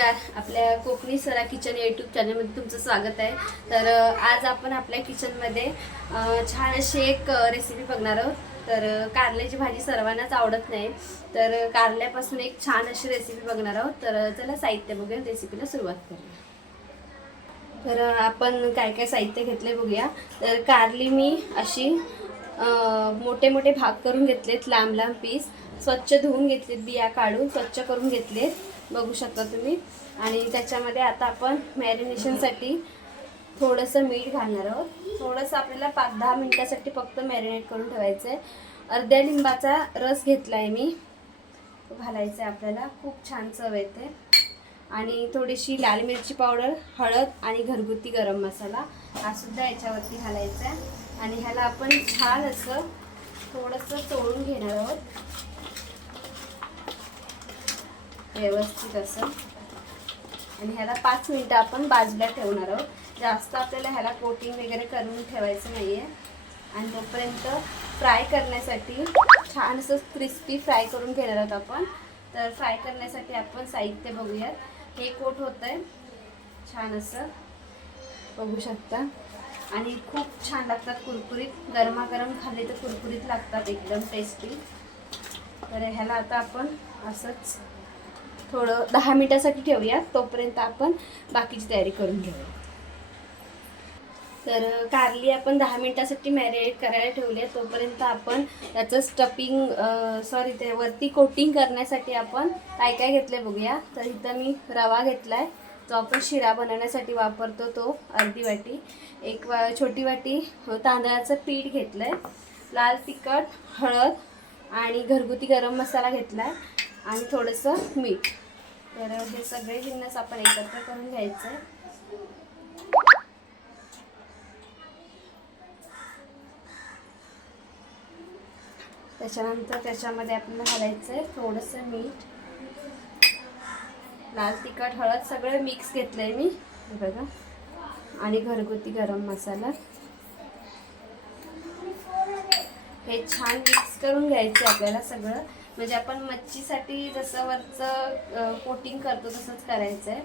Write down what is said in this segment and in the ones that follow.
नमस्कार. आपल्या कोकणी सरा किचन यूट्यूब चॅनलमध्ये तुमचं स्वागत आहे. तर आज आपण आपल्या किचनमध्ये छान अशी एक रेसिपी बघणार आहोत. तर कारल्याची भाजी सर्वांनाच आवडत नाही. तर कारल्यापासून एक छान अशी रेसिपी बघणार आहोत. तर चला साहित्य बघूया. रेसिपीला सुरुवात करूया. तर आपण काय काय साहित्य घेतले बघूया. तर कारली मी अशी मोठे मोठे भाग करून घेतलेत लांब लांब पीस स्वच्छ धुवून घेतलेत बिया काढून स्वच्छ करून घेतलेत. बघू शकता तुम्ही. आणि त्याच्यामध्ये आता आपण मॅरिनेशनसाठी थोडंसं मीठ घालणार आहोत. थोडंसं आपल्याला पाच दहा मिनटासाठी फक्त मॅरिनेट करून ठेवायचं आहे अर्ध्या लिंबाचा रस घेतला आहे मी. घालायचं आहे आपल्याला. खूप छान चव येते. आणि थोडीशी लाल मिरची पावडर हळद आणि घरगुती गरम मसाला हा सुद्धा याच्यावरती घालायचा आहे. आणि ह्याला आपण छान असं थोडंसं तोडून घेणार आहोत. व्यवस्थित असं. आणि ह्याला पाच मिनटं आपण बाजूला ठेवणार आहोत. जास्त आपल्याला ह्याला कोटिंग वगैरे करून ठेवायचं नाही आहे आणि तोपर्यंत फ्राय करण्यासाठी छान असं क्रिस्पी फ्राय करून घेणार आहोत आपण. तर फ्राय करण्यासाठी आपण साहित्य बघूयात. हे कोट होतं आहे छान असं. बघू शकता. आणि खूप छान लागतात कुरकुरीत. गरमागरम खाल्ले तर कुरकुरीत लागतात. एकदम टेस्टी तर ह्याला आता आपण असंच थोडं दहा मिनिटासाठी ठेवूया. तोपर्यंत आपण बाकीची तयारी करून घेऊया. तर कारली आपण दहा मिनटासाठी मॅरिनेट करायला ठेवली आहे. तोपर्यंत आपण त्याचं स्टफिंग सॉरी ते वरती कोटिंग करण्यासाठी आपण काय काय घेतलं आहे बघूया. तर इथं मी रवा घेतला आहे जो आपण शिरा बनवण्यासाठी वापरतो तो अर्धी वाटी. एक वा छोटी वाटी हो, तांदळाचं पीठ घेतलं आहे लाल तिखट हळद आणि घरगुती गरम मसाला घेतला आहे आणि थोडंसं मीठ. तर हे सगळे जिन्नस आपण एकत्र करून घ्यायचं. आहे त्याच्यानंतर त्याच्यामध्ये आपल्याला घालायचं आहे थोडंसं मीठ. लाल तिखट हळद सगळं मिक्स घेतलं आहे मी बघा. आणि घरगुती गरम मसाला. हे छान मिक्स करून घ्यायचं आपल्याला सगळं. म्हणजे आपण मच्छीसाठी जसं वरचं कोटिंग करतो तसंच करायचं आहे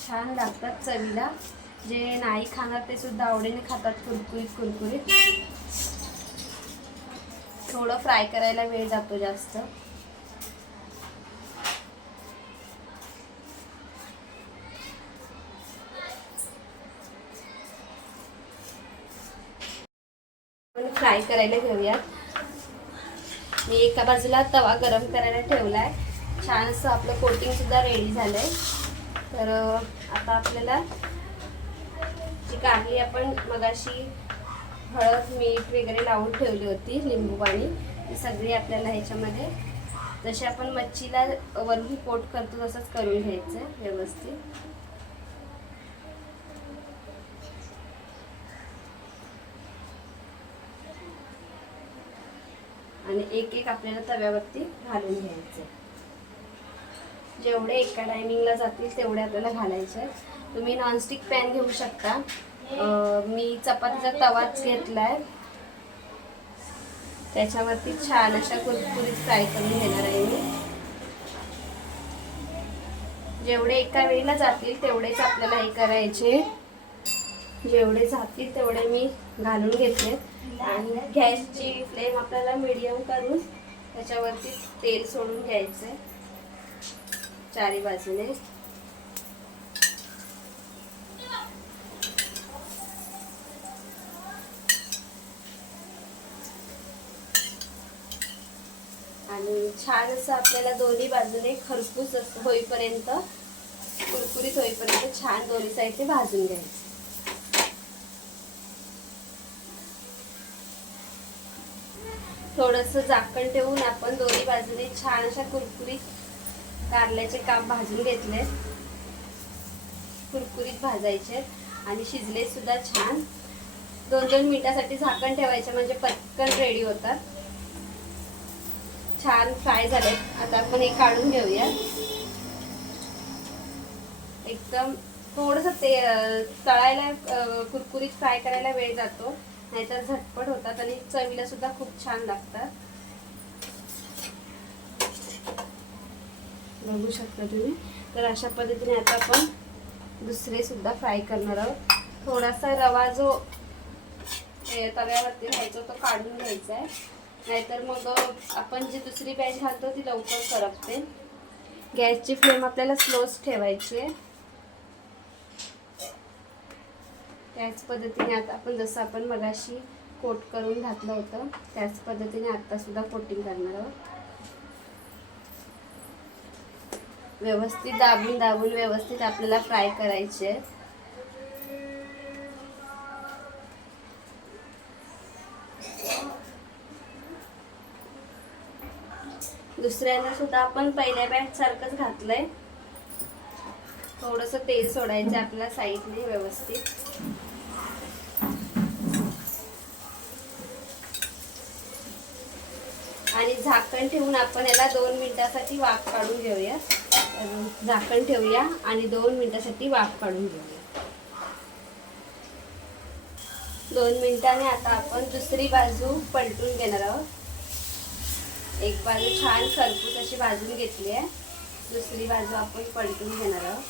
छान लागतात चवीला. जे नाही खाणार ते सुद्धा आवडीने खातात कुरकुरीत कुरकुरीत. थोडं फ्राय करायला वेळ जातो जास्त. फ्राय करायला घेऊयात. मी एका बाजूला तवा गरम करायला ठेवला आहे छान असं आपलं कोटिंगसुद्धा रेडी झालं आहे तर आता आपल्याला जी काढली आपण मगाशी हळद मीठ वगैरे लावून ठेवली होती लिंबू पाणी ती सगळी आपल्याला ह्याच्यामध्ये जशी आपण मच्छीला वरून कोट करतो तसंच करून घ्यायचं आहे व्यवस्थित. आणि एक एक आपल्याला तव्यावरती घालून घ्यायचे. जेवढे एका टायमिंगला जातील तेवढे आपल्याला घालायचे. तुम्ही नॉनस्टिक पॅन घेऊ शकता. मी चपातीचा तवाच घेतलाय. त्याच्यावरती छान अशा कुरकुरीत फ्राय करून घेणार आहे मी. जेवढे एका वेळेला जातील तेवढेच आपल्याला हे करायचे. जेवढे जातील तेवढे मी घालून घेतले. आणि गॅसची फ्लेम आपल्याला मिडियम करून त्याच्यावरती तेल सोडून घ्यायचं चारी बाजूने. आणि छान असं आपल्याला दोन्ही बाजूने खरपूस होईपर्यंत कुरकुरीत होईपर्यंत छान दोन्ही साईडने भाजून घ्यायचं. थोडंसं झाकण ठेवून आपण दोन्ही बाजूने छान अशा कुरकुरीत कारल्याचे काप भाजून घेतले. कुरकुरीत भाजायचे आणि शिजले सुद्धा छान. दोन दोन मिनिटासाठी झाकण ठेवायचे म्हणजे पटकन रेडी होतात. छान फ्राय झाले. आता आपण हे काढून घेऊया. एकदम थोडंसं ते तळायला कुरकुरीत फ्राय करायला वेळ जातो. नाहीतर झटपट होतात आणि चवीला सुद्धा खूप छान लागतात. बघू शकता तुम्ही. तर अशा पद्धतीने आता आपण दुसरे सुद्धा फ्राय करणार आहोत. थोडासा रवा जो हे तव्यावरती घ्यायचा तो काढून घ्यायचा आहे. नाहीतर मग आपण जी दुसरी बॅच घालतो ती लवकर करपते. गॅसची फ्लेम आपल्याला स्लोच ठेवायची आहे. त्याच पद्धतीने आता आपण जसं आपण मगाशी कोट करून घातलं होतं त्याच पद्धतीने आत्तासुद्धा कोटिंग करणार आहोत. व्यवस्थित दाबून दाबून व्यवस्थित आपल्याला फ्राय करायचे आहे दुसऱ्यांदा सुद्धा आपण पहिल्या बॅच सारखंच घातलंय. थोडस तेल सोडायचं आपल्या साईडने व्यवस्थित आणि झाकण ठेवून आपण याला दोन मिनिटासाठी वाफ काढून घेऊया. झाकण ठेवूया आणि दोन मिनिटासाठी वाफ काढून घेऊया. दोन मिनिटाने आता आपण दुसरी बाजू पलटून घेणार आहोत. एक बाजू छान खरपूस अशी भाजून घेतली आहे. दुसरी बाजू आपण पलटून घेणार आहोत.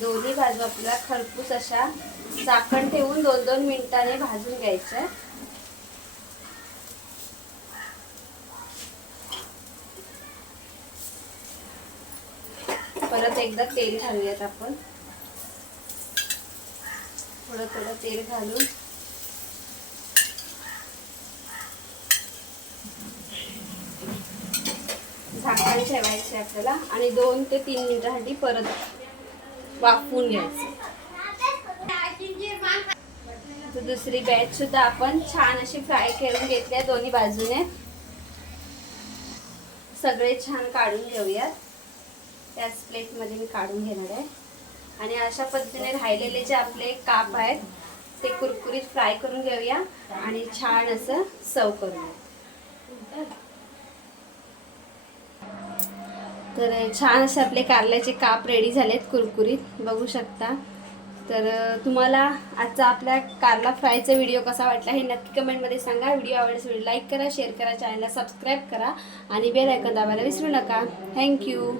दोन्ही बाजू आपल्याला खरपूस अशा झाकण ठेवून दोन दोन मिनिटाने भाजून घ्यायचं परत एकदा तेल घालूयात आपण. थोडं थोडं तेल घालून. झाकण ठेवायचे आपल्याला. आणि दोन ते तीन मिनिटासाठी परत वाफवून घ्यायचं. तर दुसरी बॅच सुद्धा आपण छान अशी फ्राय करून घेतल्या दोन्ही बाजूने. सगळे छान काढून घेऊयात. त्याच प्लेटमध्ये मी काढून घेणार आहे. आणि अशा पद्धतीने राहिलेले जे आपले काप आहेत ते कुरकुरीत फ्राय करून घेऊया आणि छान असं सर्व करूया तर छान असे आपले कारल्याचे काप रेडी झालेत कुरकुरीत. बघू शकता. तर तुम्हाला आजचा आपल्या कारला फ्रायचा व्हिडिओ कसा वाटला हे नक्की कमेंटमध्ये सांगा. व्हिडिओ आवडल्यास व्हिडिओ लाईक करा शेअर करा चॅनलला सबस्क्राईब करा आणि बेल आयकॉन दाबायला विसरू नका. थँक्यू